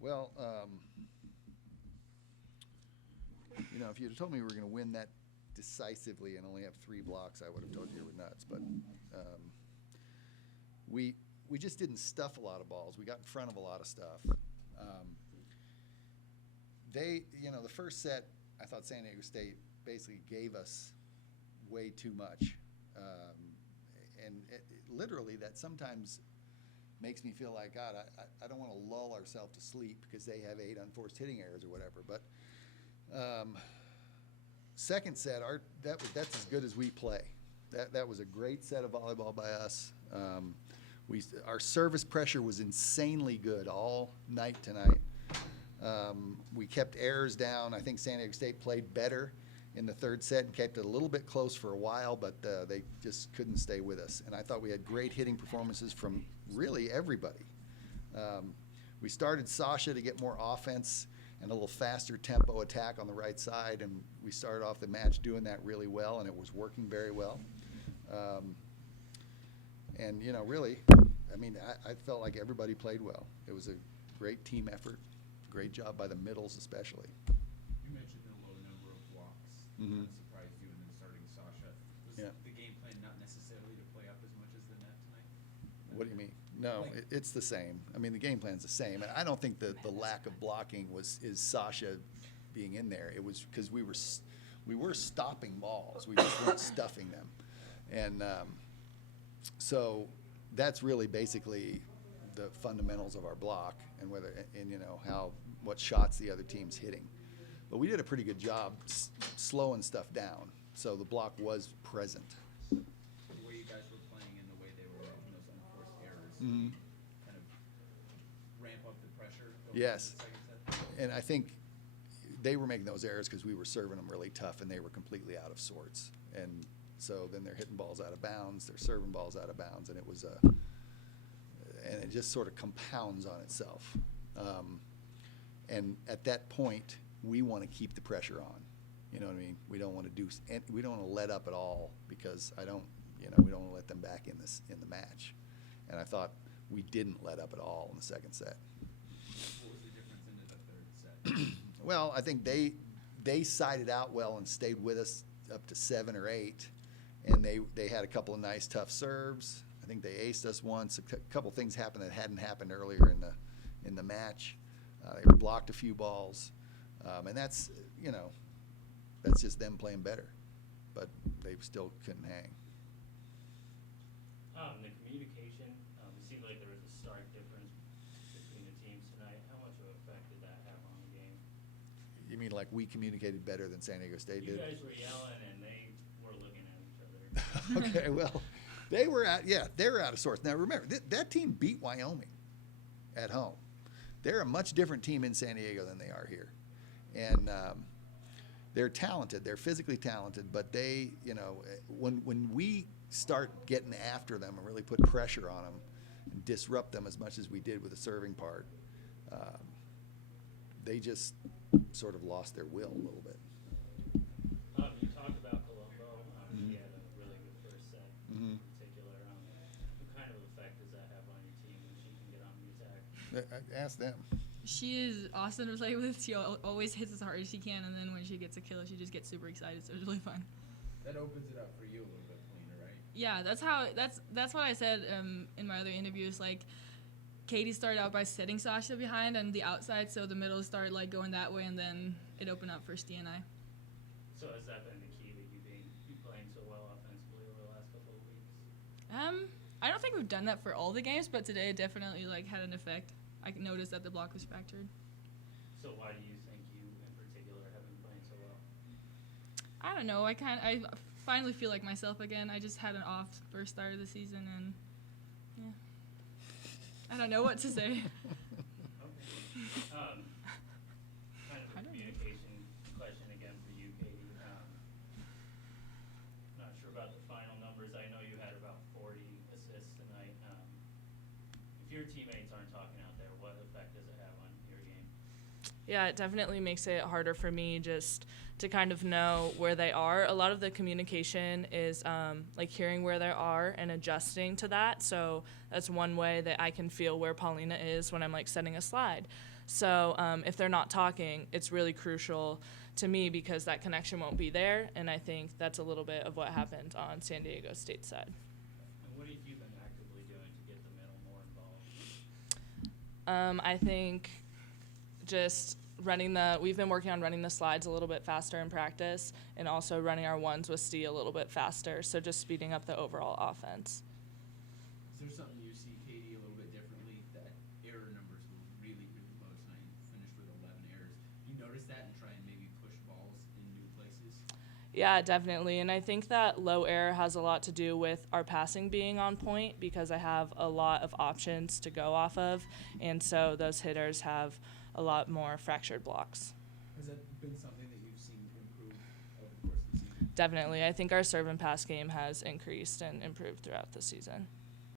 Well, if you'd have told me we were going to win that decisively and only have 3 blocks, I would have told you were nuts. But we just didn't stuff a lot of balls. We got in front of a lot of stuff. The first set, I thought San Diego State basically gave us way too much. And literally that sometimes makes me feel like, God, I don't want to lull ourselves to sleep because they have 8 unforced hitting errors or whatever. But second set, that's as good as we play. That was a great set of volleyball by us. Our service pressure was insanely good all night tonight. We kept errors down. I think San Diego State played better in the third set and kept it a little bit close for a while, but they just couldn't stay with us. And I thought we had great hitting performances from really everybody. We started Sasha to get more offense and a little faster tempo attack on the right side, and we started off the match doing that really well, and it was working very well. And really, I felt like everybody played well. It was a great team effort. Great job by the middles especially. You mentioned the low number of blocks. Mm-hmm. Kind of surprised you, and then starting Sasha. Was the game plan not necessarily to play up as much as the net tonight? What do you mean? No, it's the same. The game plan's the same. And I don't think the lack of blocking is Sasha being in there. It was because we were stopping balls. We just weren't stuffing them. And so that's really basically the fundamentals of our block and what shots the other team's hitting. But we did a pretty good job slowing stuff down, so the block was present. The way you guys were playing and the way they were making those unforced errors, Mm-hmm. kind of ramp up the pressure. Yes, into the second set? and I think they were making those errors because we were serving them really tough and they were completely out of sorts. And so then they're hitting balls out of bounds, they're serving balls out of bounds, and it just sort of compounds on itself. And at that point, we want to keep the pressure on. You know what I mean? We don't want to let up at all because we don't want to let them back in the match. And I thought we didn't let up at all in the second set. What was the difference into the third set? Well, I think they sided out well and stayed with us up to 7 or 8, and they had a couple of nice tough serves. I think they aced us once. A couple things happened that hadn't happened earlier in the match. They blocked a few balls, and that's just them playing better, but they still couldn't hang. The communication, it seemed like there was a stark difference between the teams tonight. How much of an effect did that have on the game? You mean like we communicated better than San Diego State did? You guys were yelling and they were looking at each other. Okay, well, they were out of sorts. Now remember, that team beat Wyoming at home. They're a much different team in San Diego than they are here. And they're talented. They're physically talented, but they, when we start getting after them and really put pressure on them and disrupt them as much as we did with the serving part, they just sort of lost their will a little bit. You talked about Colombo. She had a really good first set in particular. What kind of effect does that have on your team when she can get on the attack? Ask them. She is awesome to play with. She always hits as hard as she can, and then when she gets a kill, she just gets super excited. So it's really fun. That opens it up for you a little bit, Polina, right? Yeah, that's what I said in my other interviews. Like, Katie started out by setting Sasha behind on the outside, so the middle started like going that way, and then it opened up for Steve and I. So has that been the key to you playing so well offensively over the last couple of weeks? I don't think we've done that for all the games, but today it definitely had an effect. I noticed that the block was fractured. So why do you think you, in particular, have been playing so well? I don't know. I finally feel like myself again. I just had an off first start of the season, and yeah, I don't know what to say. Okay. Kind of a communication question again for you, Katie. Not sure about the final numbers. I know you had about 40 assists tonight. If your teammates aren't talking out there, what effect does it have on your game? Yeah, it definitely makes it harder for me just to kind of know where they are. A lot of the communication is like hearing where they are and adjusting to that. So that's one way that I can feel where Paulina is when I'm like setting a slide. So if they're not talking, it's really crucial to me because that connection won't be there, and I think that's a little bit of what happened on San Diego State side. And what have you been actively doing to get the middle more involved? I think just we've been working on running the slides a little bit faster in practice and also running our ones with Steve a little bit faster, so just speeding up the overall offense. Is there something you see, Katie, a little bit differently? That error numbers were really, really low tonight. You finished with 11 errors. Do you notice that and try and maybe push balls in new places? Yeah, definitely. And I think that low error has a lot to do with our passing being on point because I have a lot of options to go off of. And so those hitters have a lot more fractured blocks. Has that been something that you've seen improve over the course of the season? Definitely. I think our serve and pass game has increased and improved throughout the season.